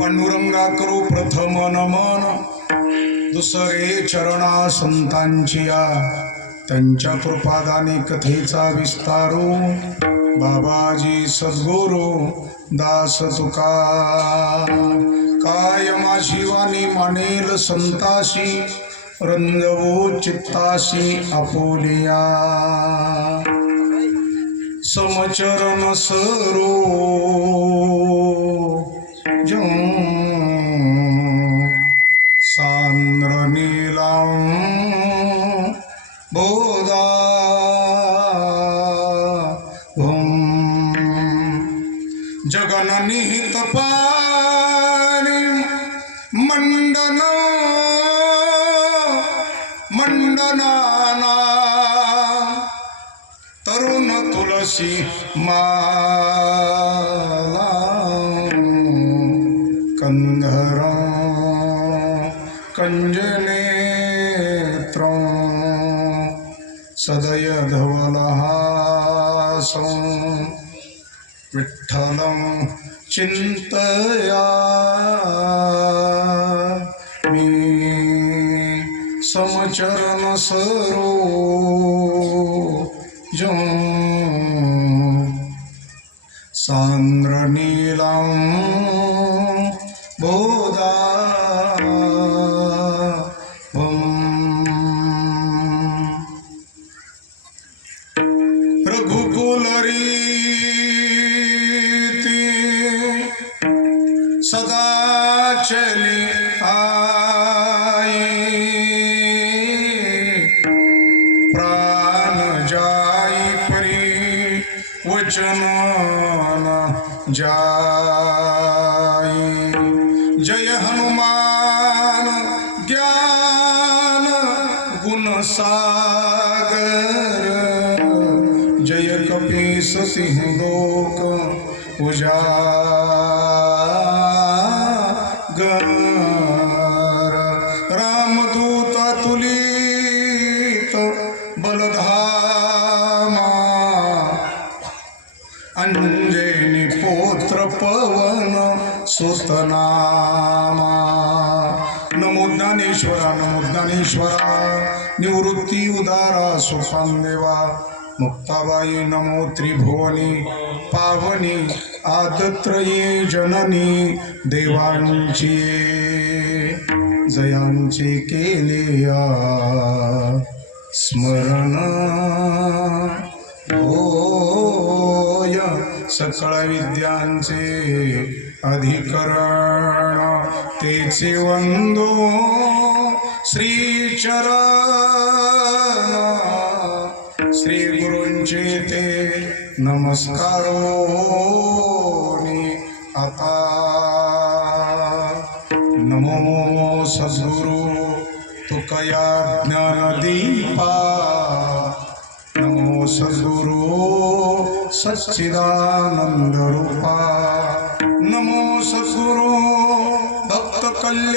पांडुरंगा करू प्रथम नमन. दुसरे चरणा संतांची या त्यांच्या कृपादाने कथेचा विस्तारू. बाबाजी सद्गुरू दास तुका. काय माझी वाणी मानेल संताशी रंगवो चित्ताशी आपोलिया. समचरण सरो. सांद्र नीलां बोधा जगननिहित पाणी मंडन मंडनाना तरुण तुलसी माला विठ्ठलं चिन्तया। मी समचरण सरो जो सागर। जय कपीस सिंह लोक उजागर रामदूत तुलित बलधामा। अंजनी पोत्र पवन सुतनामा। नमो ज्ञानेश्वरा नमो ज्ञानेश्वरा। उदारा देवा मुक्ताबाई नमो त्रिभुवनी पावनी आदत्रये जननी देवांची जयांचे केले या स्मरण होय सकळ विद्यांचे अधिकरण तेचे वंदो श्रीचरण नमस्कारो आता नमो सद्गुरु तुकया ज्ञानदीपा। नमो सद्गुरु सच्चिदानंद रूपा नमो सद्गुरु भक्तकल्याणमूर्ति।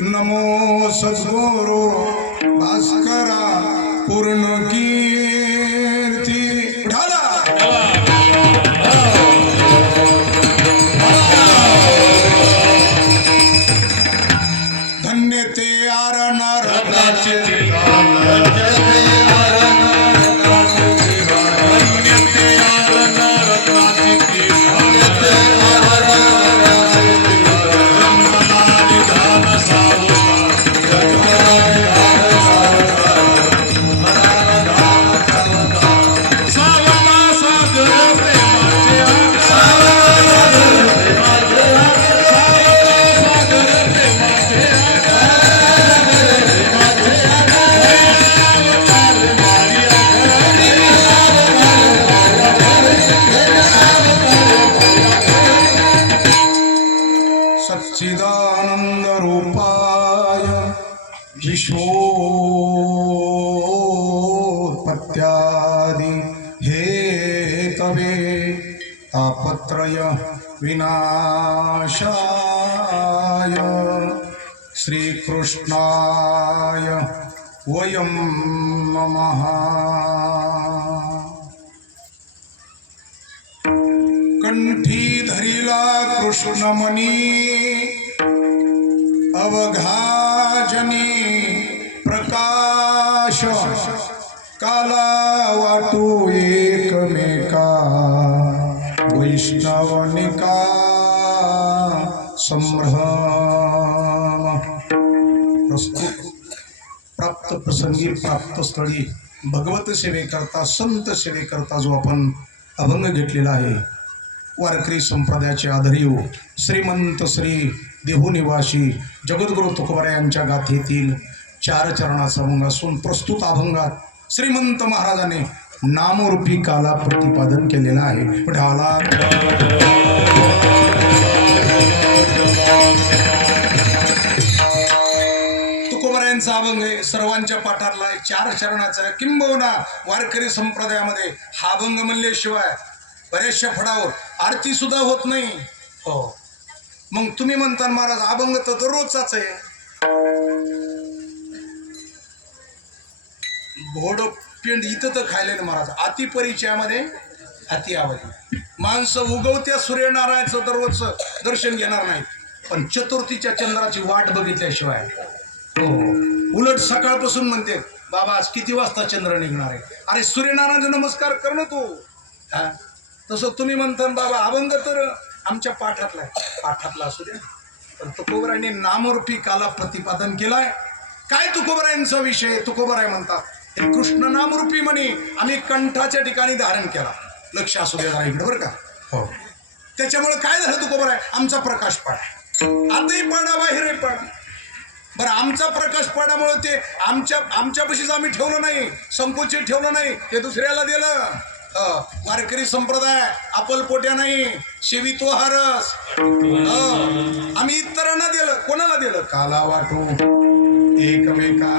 नमो सद्गुरु moon, moon, विनाशाय। श्रीकृष्णाय वयं नमः। कंठी धरिला कृष्णमणी अवघाजनी प्रकाश काला वाटू वैष्णवनिका संभ्रम। प्रस्तुत। प्राप्त प्रसंगी प्राप्त स्थळी भगवत सेवेकरता संत सेवेकरता जो आपण अभंग घेतलेला आहे वारकरी संप्रदायाचे आधारीव श्रीमंत श्री देहुनिवासी जगद्गुरु तुकोबारा यांच्या गाथेतील चार चरणाचा अभंग असून प्रस्तुत अभंगात श्रीमंत महाराजाने नामरूपी काला प्रतिपादन केलेला आहे. ढाला तुकोबारायांचा अभंग आहे सर्वांच्या पाठातला आहे चार चरणाचा किंबहुना वारकरी संप्रदायामध्ये हा अभंग म्हणल्याशिवाय बऱ्याचशा फडावर आरती सुद्धा होत नाही. हो. मग तुम्ही म्हणता महाराज अभंग तर दररोजचाच आहे. घोड पिंड इथं तर खायले ना महाराज. अति परिचयामध्ये अति आवाज माणसं उगवत्या सूर्यनारायणाचं दररोजचं दर्शन घेणार नाही पण चतुर्थीच्या चंद्राची वाट बघितल्याशिवाय. हो. उलट सकाळपासून म्हणते बाबा आज किती वाजता चंद्र निघणार आहे? अरे सूर्यनारायणाचा नमस्कार कर ना तू. हा? तसं तुम्ही म्हणता बाबा अभंग तर आमच्या पाठातला आहे. पाठातला असू द्या पण तुकोबरायने नामरूपी काला प्रतिपादन केलाय. काय तुकोबरायांचा विषय? तुकोबराय म्हणतात. हे कृष्ण नामरूपी म्हणे आम्ही कंठाच्या ठिकाणी धारण केला. लक्ष असू द्या जरा इकडे बरं का? हो. त्याच्यामुळे काय झालं तुकोबराय आमचा प्रकाश पाडा. आतही पाडा बाहेरही पाडा. बरं आमचा प्रकाश पाडामुळे ते आमच्या आमच्यापाशीच आम्ही ठेवलं नाही. संकुचित ठेवलं नाही. ते दुसऱ्याला दिलं. वारकरी संप्रदाय अपलपोट्या नाही. शिवित्व हरस. आम्ही इतरांना दिलं. कोणाला दिलं? काला वाटू एकमेका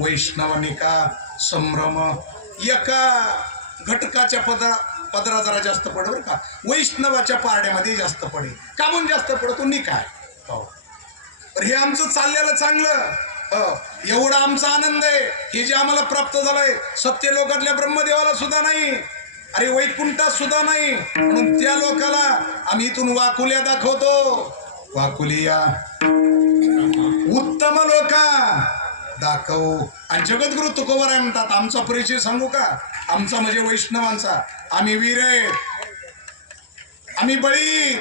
वैष्णवनिका संभ्रम? एका घटकाच्या पदरा पदरा जरा जास्त पड बरं का. वैष्णवाच्या पारड्यामध्ये जास्त पडेल का म्हणून जास्त पडतो निकाय हो. तर हे आमचं चाललेलं चांगलं. हो. एवढा आमचा आनंद आहे. हे जे आम्हाला प्राप्त झालंय सत्य लोकातल्या ब्रह्मदेवाला सुद्धा नाही. अरे वैकुंठात सुद्धा नाही. म्हणून त्या लोकाला आम्ही इथून वाकुल्या दाखवतो. वाकुलिया. उत्तम लोका. दाखवू. आणि जगद्गुरु तुकोबाराय म्हणतात आमचा परिचय सांगू का? आमचा म्हणजे वैष्णवांचा. आम्ही वीर आहेत. आम्ही बळी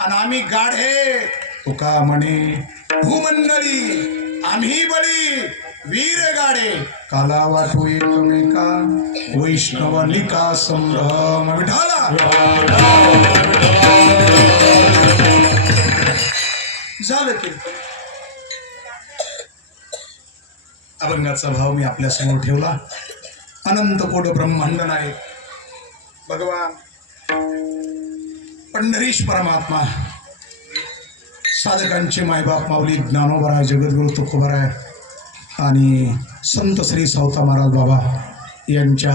आणि आम्ही गाढे तुका म्हणे भूमंडळी आम्ही बळी वीर गाडे काला वाटू एकमेका. वैष्णव निका संभ्रम विठाला. झालं कीर्तन अभंगाचा भाव मी आपल्यासमोर ठेवला. अनंत कोट ब्रह्मांड नाही भगवान. पंढरीश परमात्मा. साधकांचे मायबाप माऊली ज्ञानोबराय जगद्गुरु तुकोबराय आणि संत श्री सावता महाराज बाबा यांच्या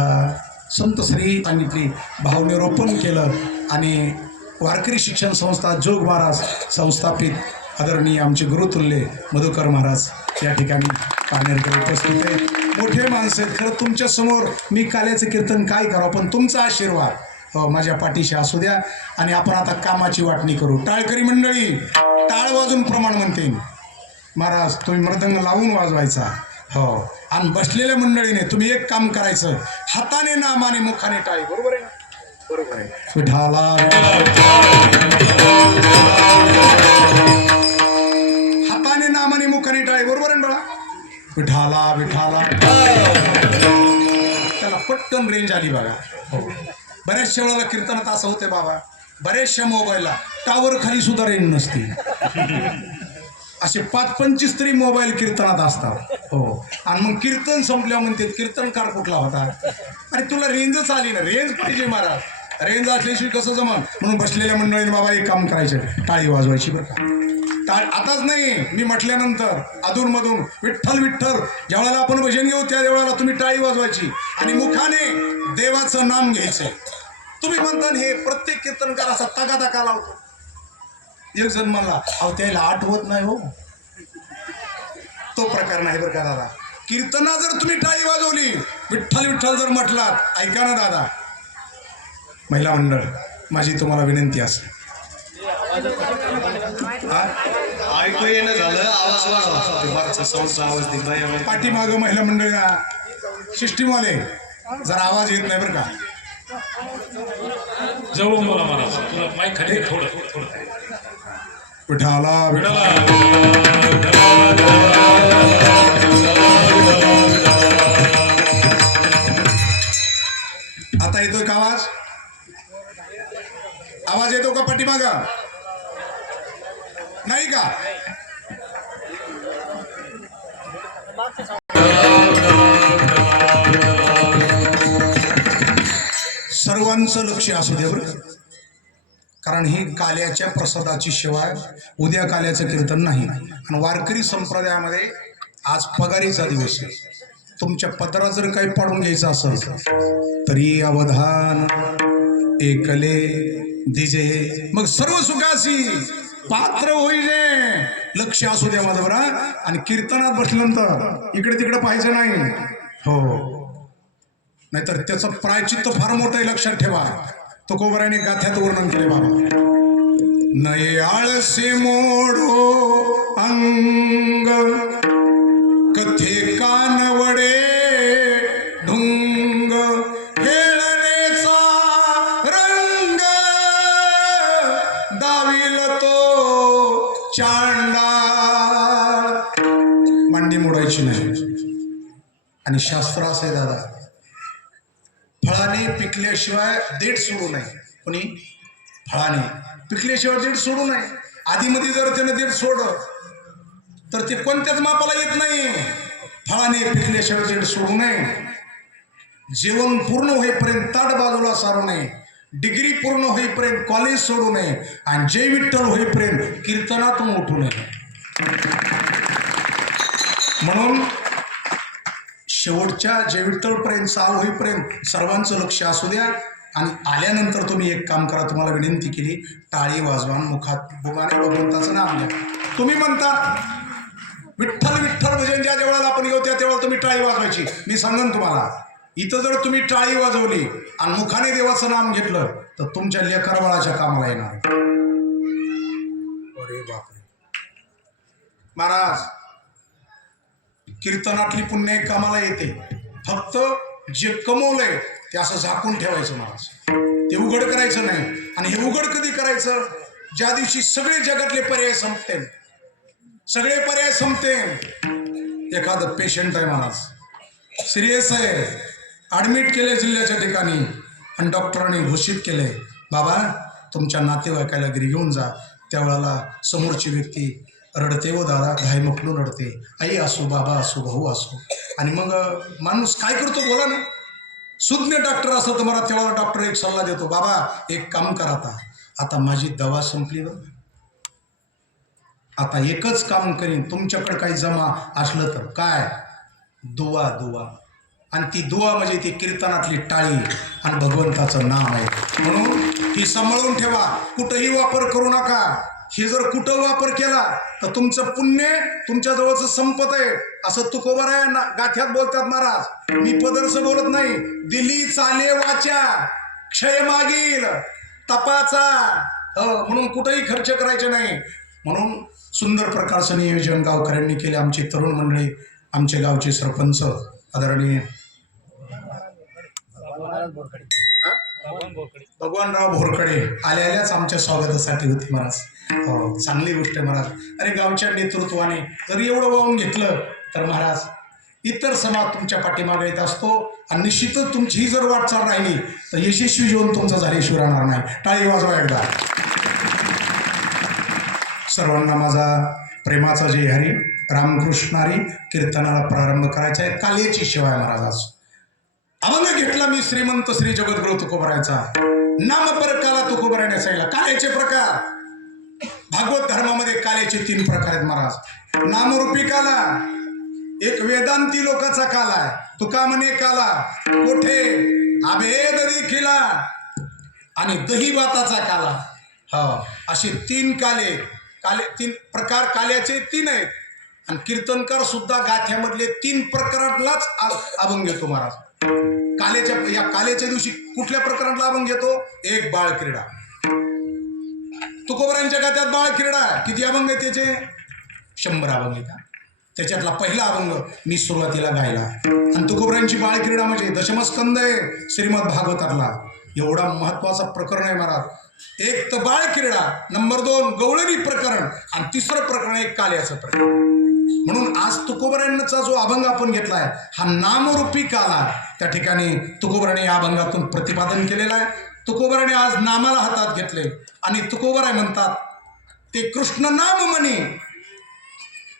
संत श्री सांगितली भावनिरोपण केलं आणि वारकरी शिक्षण संस्था जोग महाराज संस्थापित आदरणीय आमचे गुरुतुल्य मधुकर महाराज या ठिकाणी पाहण्याकडे उपस्थित आहेत. मोठे माणसं आहेत. खरं तुमच्यासमोर मी काल्याचं कीर्तन काय करावं पण तुमचा आशीर्वाद हो माझ्या पाठीशी असू द्या. आणि आपण आता कामाची वाटणी करू. टाळकरी मंडळी टाळ वाजून प्रमाण म्हणते. महाराज तुम्ही मृदंग लावून वाजवायचा. हो. आणि बसलेल्या मंडळीने तुम्ही एक काम करायचं. हाताने नामाने मुखाने टाळी. बरोबर आहे ना? बरोबर आहे. विठाला मुखाने टाळी बरोबर आहे विठाला विठाला. त्याला पटकन रेंज आली बघा. हो. बऱ्याचशा वेळेला कीर्तनात असं होते बाबा बऱ्याचशा मोबाईलला टावर खाली सुद्धा रेंज नसते. असे पाच पंचवीस तरी मोबाईल कीर्तनात असतात. हो. आणि मग कीर्तन संपल्यावर म्हणते कीर्तनकार कुठला होता? अरे तुला रेंजच आली ना रेंज पाहिजे महाराज. रेंज असल्याशिवाय कसं जमन? म्हणून बसलेल्या मंडळीने बाबा एक काम करायचं टाळी वाजवायची बरं का. आताच नाही. मी म्हटल्यानंतर अधूनमधून विठ्ठल विठ्ठल ज्यावेळेला आपण भजन घेऊ त्या वेळेला तुम्ही टाळी वाजवायची. आणि मुखाने देवाचं नाम घ्यायचं. तुम्ही म्हणता हे प्रत्येक कीर्तनकार असा तगा तगा लावतो. एक जण म्हणला अहो त्याला आठवत नाही हो. तो प्रकार नाही बरं का दादा? कीर्तना जर तुम्ही टाळी वाजवली विठ्ठल विठ्ठल जर म्हटलात ऐका ना दादा. महिला मंडळ माझी तुम्हाला विनंती असेल. ऐकू येणं झालं. आवाज वाढवा ते. मागचा साऊंडचा आवाज दे पाठीमागं महिला मंडळीला सिस्टीमवाले जरा आवाज येत नाही बरं का? जवळून बोला मला. तुला माईक खाली थोडं थोडं. विठाला विठाला आता येतोय का आवाज? आवाज येतो का पाठीमाग? सर्वांचं लक्ष असू दे बरं. कारण ही काल्याच्या प्रसादाची शिवाय उद्या काल्याचं कीर्तन नाही. आणि वारकरी संप्रदायामध्ये आज पगारीचा दिवस आहे. तुमच्या पत्रात जर काही पाडून घ्यायचं असेल तरी अवधान एकले दिजे. मग सर्व सुखासी पात्र होईल. लक्ष असू द्या माझं बरं. आणि कीर्तनात बसल्यानंतर इकडे तिकडे पाहिजे नाही. हो. नाहीतर त्याचं प्रायचित्त फार मोठं आहे लक्षात ठेवा. तो कोबराने गाथ्यात वर्णन केले बाबा. नये आळसे मोडो अंग कथे कानवडे ढुंग खेळणेचा रंग दाविल तो चांडा. मांडी मोडायची नाही. आणि शास्त्र असे दादा. फळाने पिकल्याशिवाय देठ सोडू नये. कोणी? फळाने. पिकल्याशिवाय देठ सोडू नये. आधीमध्ये जर त्यानं देठ सोडलं तर ते कोणत्याच मापाला येत नाही. फळाने पिकल्याशिवाय देठ सोडू नये. जेवण पूर्ण होईपर्यंत ताट बाजूला सारू नये. डिग्री पूर्ण होईपर्यंत कॉलेज सोडू नये. आणि जय विठ्ठल होईपर्यंत कीर्तनातून उठू नये. म्हणून शेवटच्या जेवितळपर्यंत विठ्ठलपर्यंत होईपर्यंत सर्वांचं लक्ष असू द्या. आणि आल्यानंतर तुम्ही एक काम करा तुम्हाला विनंती केली टाळी वाजवा मुखात बोगाने भगवंताचं नाम घ्या. तुम्ही म्हणता विठ्ठल विठ्ठल भजन ज्या देवळाला आपण येऊ त्या देवळाला तुम्ही टाळी वाजवायची. मी सांगन तुम्हाला इथं जर तुम्ही टाळी वाजवली आणि मुखाने देवाचं नाम घेतलं तर तुमच्या लेकरबाळाच्या कामाला येणार. अरे बापरे. महाराज कीर्तनातली पुण्य कामाला येते. फक्त जे कमवलंय ते असं झाकून ठेवायचं महाराज. ते उघड करायचं नाही. आणि हे उघड कधी करायचं? ज्या दिवशी सगळे जगातले पर्याय संपते. सगळे पर्याय संपते. एखादं पेशंट आहे महाराज. सिरियस आहे. ॲडमिट केले जिल्ह्याच्या ठिकाणी. आणि डॉक्टरांनी घोषित केले बाबा तुमच्या नातेवाईकाला घरी घेऊन जा. त्यावेळेला समोरची व्यक्ती रडते व दादा घायमुखलून रडते. आई असो बाबा असो भाऊ असो. आणि मग माणूस काय करतो बोला ना. सुज्ञ डॉक्टर असं तर मला तेव्हा डॉक्टर एक सल्ला देतो बाबा एक काम करा आता. आता माझी दवा संपली बघ. आता एकच काम करीन तुमच्याकडे काही जमा असलं तर. काय? दुवा दुवा. आणि ती दुवा म्हणजे ती कीर्तनातली टाळी आणि भगवंताचं नाम आहे. म्हणून ही सांभाळून ठेवा. कुठंही वापर करू नका. हे जर कुठं वापर केला तर तुमचं पुण्य तुमच्या जवळचं संपत आहे. असं तुकोबर आहे ना गाठ्यात बोलतात महाराज. मी पदरसं बोलत नाही. दिली चाले वाचा क्षय मागील तपाचा. हो, म्हणून कुठंही खर्च करायचे नाही. म्हणून सुंदर प्रकारचं नियोजन गावकऱ्यांनी केले. आमची तरुण मंडळी आमचे गावचे सरपंच आदरणीय भगवानराव भोरकडे. आल्याच आमच्या स्वागतासाठी होती महाराज. हो चांगली गोष्ट महाराज. अरे गावच्या नेतृत्वाने जर एवढं वाहून घेतलं तर महाराज इतर समाज तुमच्या पाठीमागे येत असतो आणि निश्चितच तुमची जर वाटचाल राहिली तर यशस्वी जीवन तुमचं झाल्याशिवाय राहणार नाही. टाळी वाजवा एकदा. सर्वांना माझा प्रेमाचा जय हरी. रामकृष्णारी कीर्तनाला प्रारंभ करायचा आहे. कालेची शिवाय आहे महाराज अभंग घेतला मी श्रीमंत श्री जगद्गुरु तुकोबरायचा. नाम पर काला सांगितला काल्याचे प्रकार. भागवत धर्मामध्ये काल्याचे तीन प्रकार आहेत महाराज. नामरूपी काला एक वेदांती लोकाचा काला आहे. तुका म्हणे काला कोठे? अभेद देखिला. आणि दही भाताचा काला. हा असे तीन काले काले तीन प्रकार काल्याचे तीन आहेत. आणि कीर्तनकार सुद्धा गाथ्यामधले तीन प्रकारातलाच अभंग घेतो महाराज. कालेच्या या कालेच्या दिवशी कुठल्या प्रकारातला अभंग घेतो? एक बाळ क्रीडा तुकोबरांच्या खात्यात बाळ क्रीडा किती अभंग आहे त्याचे? शंभर अभंग आहे का त्याच्यातला पहिला अभंग मी सुरुवातीला गायला आणि तुकोबरांची बाळ क्रीडा म्हणजे दशमस्कंद आहे श्रीमद भागवतातला. एवढा महत्त्वाचा प्रकरण आहे महाराज. एक तर बाळ क्रीडा नंबर दोन गवळणी प्रकरण आणि तिसरं प्रकरण एक काल्याचं प्रकरण. म्हणून आज तुकोबरांचा जो अभंग आपण घेतलाय हा नामरूपी काला. त्या ठिकाणी तुकोबराने या अभंगातून प्रतिपादन केलेला आहे. तुकोबराने आज नामाला हातात घेतले. आणि तुकोबराय म्हणतात ते कृष्ण नाम म्हणे.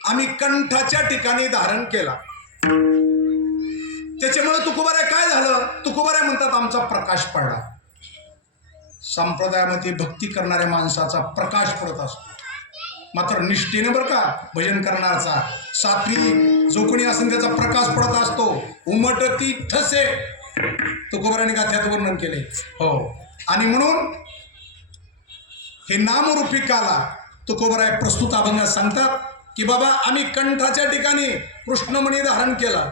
आम्ही कंठाच्या ठिकाणी धारण केला. त्याच्यामुळे तुकोबराय काय झालं? तुकोबराय म्हणतात आमचा प्रकाश पडला. संप्रदायामध्ये भक्ती करणाऱ्या माणसाचा प्रकाश पडत असतो. मात्र निष्ठेने बरं का भजन करणारचा साथी जो कोणी असेल त्याचा प्रकाश पडत असतो उमटती ठसे. तुकोबराने गाथ्यात वर्णन केले हो. आणि म्हणून हे नामरूपी काला तुकोबराय प्रस्तुत अभंगात सांगतात की बाबा आम्ही कंठाच्या ठिकाणी कृष्णमणी धारण केला.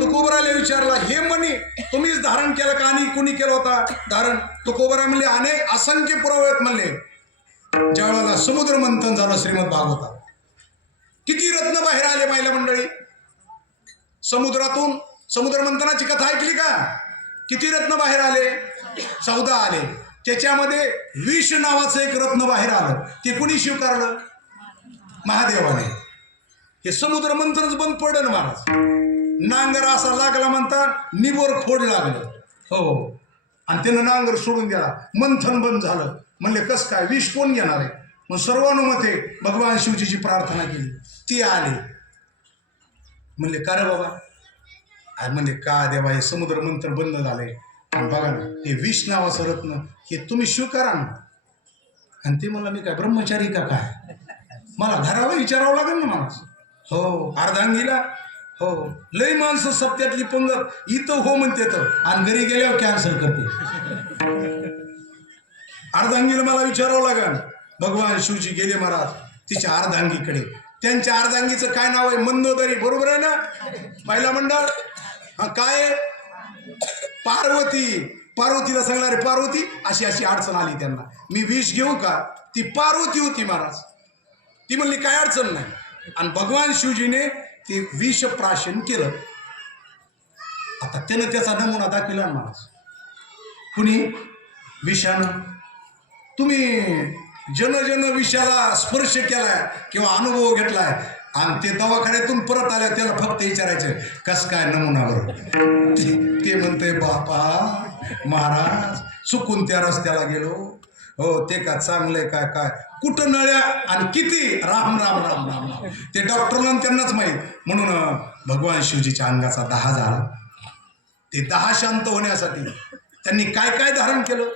तुकोबराला विचारला हे मणी तुम्हीच धारण केलं का आणि कुणी केलं होता? धारण तुकोबरा म्हणले अनेक असंख्य पुरावेत म्हणले. ज्यावेळेला समुद्र मंथन झालं श्रीमद भागवता किती रत्न बाहेर आले महिला मंडळी? समुद्रातून समुद्र मंथनाची कथा ऐकली का? किती रत्न बाहेर आले? चौदा आले. त्याच्यामध्ये विष नावाचं एक रत्न बाहेर आलं. ते कुणी स्वीकारलं? महादेवाने. हे समुद्र मंथनच बंद पडलं ना महाराज. नांगर असा लागला म्हणता निबोर खोड लागलं. हो, हो आणि त्यानं नांगर सोडून गेला मंथन बंद झालं. म्हणले कस काय? विष कोण घेणार आहे? मग सर्वानुमते भगवान शिवजीची प्रार्थना केली. ती आली. म्हणले का रे बाबा? अरे म्हणले का देवा हे समुद्र मंथन बंद झालंय. आणि बघा ना हे विष नावाचं रत्न हे तुम्ही स्वीकारा ना. आणि ते मला मी काय ब्रह्मचारी का काय? मला घराला विचारावं लागेल ना मला हो अर्धांगीला. हो लय माणसं सप्त्यातली पंगत इथं हो म्हणते तर आणि घरी गेल्यावर कॅन्सल करते. अर्धांगीला मला विचारावं लागेल भगवान शिवजी गेले महाराज तिच्या अर्धांगीकडे. त्यांच्या अर्धांगीचं काय नाव आहे मंदोदरी बरोबर आहे ना? महिला मंडळ? हा काय पार्वती. पार्वतीला सांगणारे पार्वती अशी अशी अडचण आली त्यांना. मी विष घेऊ का? ती पार्वती होती महाराज. ती म्हणली काय अडचण नाही. आणि भगवान शिवजीने ते विष प्राशन केलं. आता त्यानं त्याचा नमुना दाखविला महाराज. कुणी? विषानं तुम्ही जन जन विषयाला स्पर्श केलाय किंवा अनुभव घेतलाय आणि ते दवाखान्यातून परत आले त्याला फक्त विचारायचं कस काय नमुना बरोबर ते म्हणते बापा महाराज चुकून त्या रस्त्याला गेलो. हो ते का चांगलंय काय काय? कुठं नळ्या आणि किती? राम राम राम राम राम. ते डॉक्टरला त्यांनाच माहीत. म्हणून भगवान शिवजीच्या अंगाचा दहा झाला. ते दहा शांत होण्यासाठी त्यांनी काय काय धारण केलं?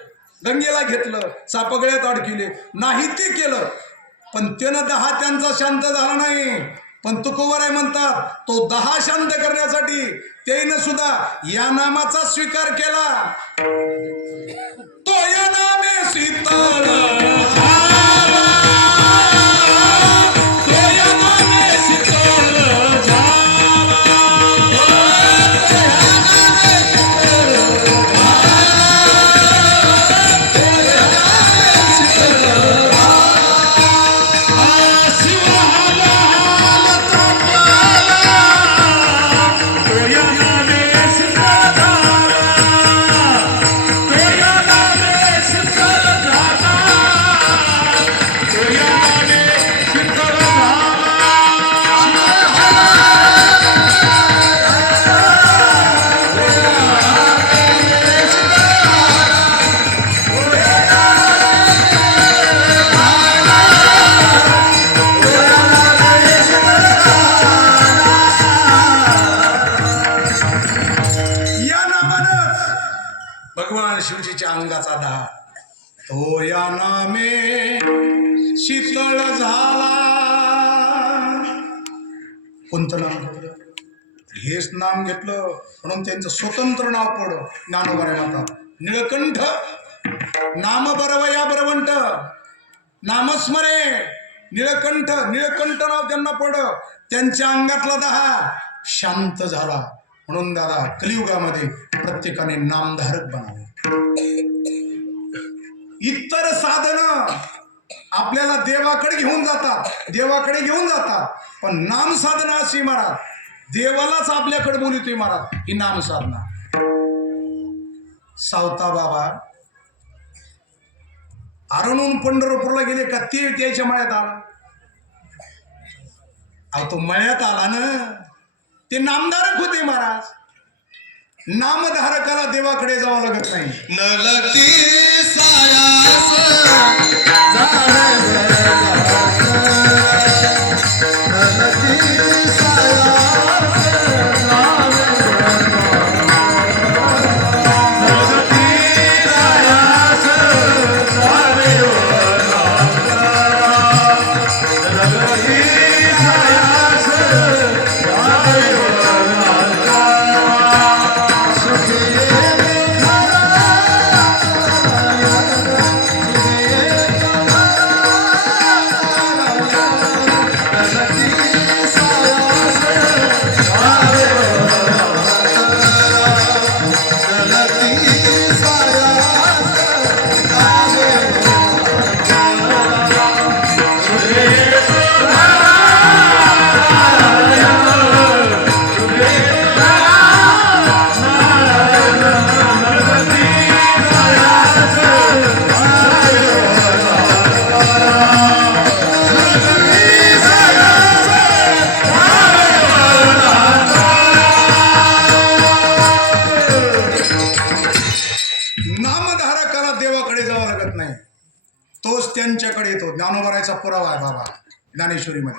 गंगेला घेतलं सापगळ्यात अडकिले. नाही ते केलं. पण त्यानं दहा त्यांचा शांत झाला नाही. पण तुकोवर आहे म्हणतात तो दहा शांत करण्यासाठी त्यानं सुद्धा या नामाचा स्वीकार केला. तो या नामे सीताराम म्हणून त्यांचं स्वतंत्र नाव पडो. ज्ञानोबाऱ्या म्हणतात निळकंठ नाम बरवया बरवंट. नामस्मरे निळकंठ निळकंठ नाव त्यांना पड. त्यांच्या अंगातला दहा शांत झाला. म्हणून दादा कलियुगामध्ये प्रत्येकाने नामधारक बनावे. इतर साधन आपल्याला देवाकडे घेऊन जातात. देवाकडे घेऊन जातात. पण नाम साधना अशी महाराज देवालाच आपल्याकडे बोलितोय महाराज ही नाम साधना. सावता बाबा अरुणून पंढरपूरला गेले का ते त्याच्या मळ्यात आला. अहो तो मळ्यात आला ना ते नामधारक होते महाराज. नामधारकाला देवाकडे जावं लागत नाही. जावं